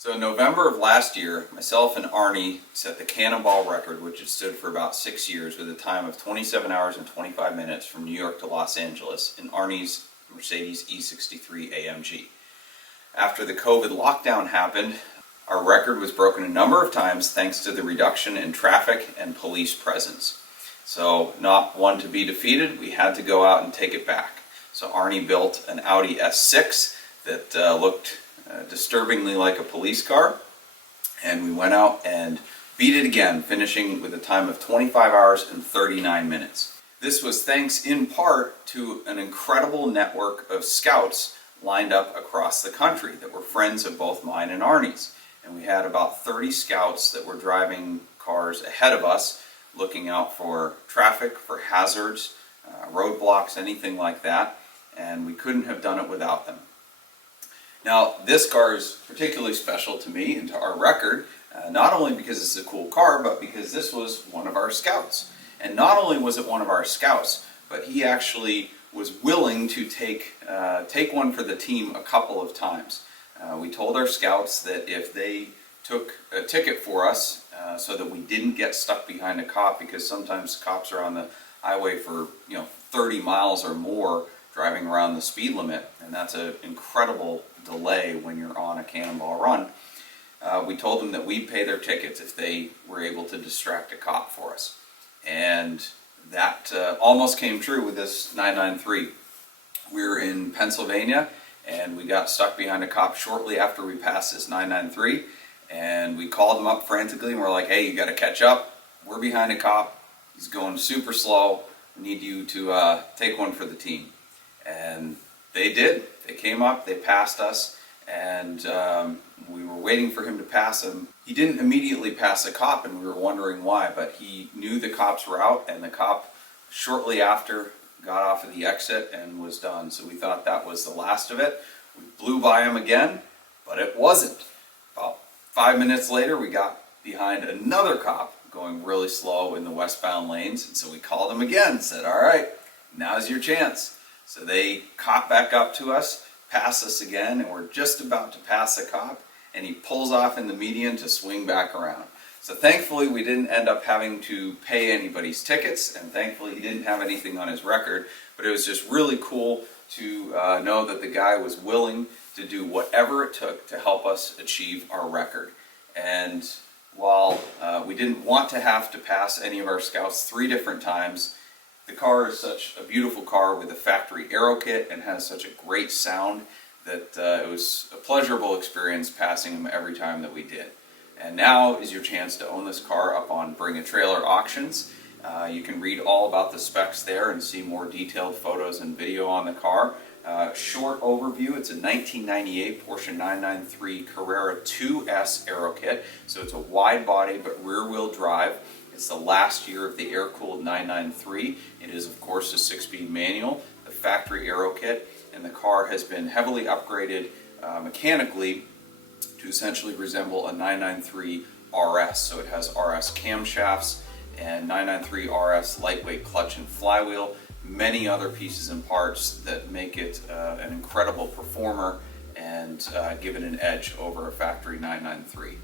So in November of last year, myself and Arnie set the Cannonball record, which had stood for about 6 years, with a time of 27 hours and 25 minutes from New York to Los Angeles in Arnie's Mercedes E63 AMG. After the COVID lockdown happened, our record was broken a number of times thanks to the reduction in traffic and police presence. So, not one to be defeated, we had to go out and take it back. So Arnie built an Audi S6 that looked disturbingly like a police car, and we went out and beat it again, finishing with a time of 25 hours and 39 minutes. This was thanks in part to an incredible network of scouts lined up across the country that were friends of both mine and Arnie's. And we had about 30 scouts that were driving cars ahead of us, looking out for traffic, for hazards, roadblocks, anything like that, and we couldn't have done it without them. Now, this car is particularly special to me and to our record, not only because it's a cool car, but because this was one of our scouts. And not only was it one of our scouts, but he actually was willing to take one for the team a couple of times. We told our scouts that if they took a ticket for us so that we didn't get stuck behind a cop, because sometimes cops are on the highway for 30 miles or more driving around the speed limit, and that's an incredible delay when you're on a Cannonball run. We told them that we'd pay their tickets if they were able to distract a cop for us. And that almost came true with this 993. We were in Pennsylvania and we got stuck behind a cop shortly after we passed this 993, and we called him up frantically and we're like, hey, you got to catch up. We're behind a cop. He's going super slow. We need you to take one for the team. And they did. They came up, they passed us, and we were waiting for him to pass him. He didn't immediately pass the cop, and we were wondering why, but he knew the cop's route, and the cop shortly after got off of the exit and was done. So we thought that was the last of it. We blew by him again, but it wasn't. About 5 minutes later, we got behind another cop going really slow in the westbound lanes, and so we called him again and said, all right, now's your chance. So they caught back up to us, passed us again, and we're just about to pass the cop, and he pulls off in the median to swing back around. So thankfully we didn't end up having to pay anybody's tickets, and thankfully he didn't have anything on his record, but it was just really cool to know that the guy was willing to do whatever it took to help us achieve our record. And while we didn't want to have to pass any of our scouts 3 different times, the car is such a beautiful car with a factory Aerokit and has such a great sound that it was a pleasurable experience passing him every time that we did. And now is your chance to own this car up on Bring a Trailer Auctions. You can read all about the specs there and see more detailed photos and video on the car. Short overview, it's a 1998 Porsche 993 Carrera 2S Aerokit, so it's a wide body but rear wheel drive. It's the last year of the air-cooled 993. It is, of course, a 6-speed manual, the factory Aerokit, and the car has been heavily upgraded mechanically to essentially resemble a 993 RS. So it has RS camshafts and 993 RS lightweight clutch and flywheel, many other pieces and parts that make it an incredible performer and give it an edge over a factory 993.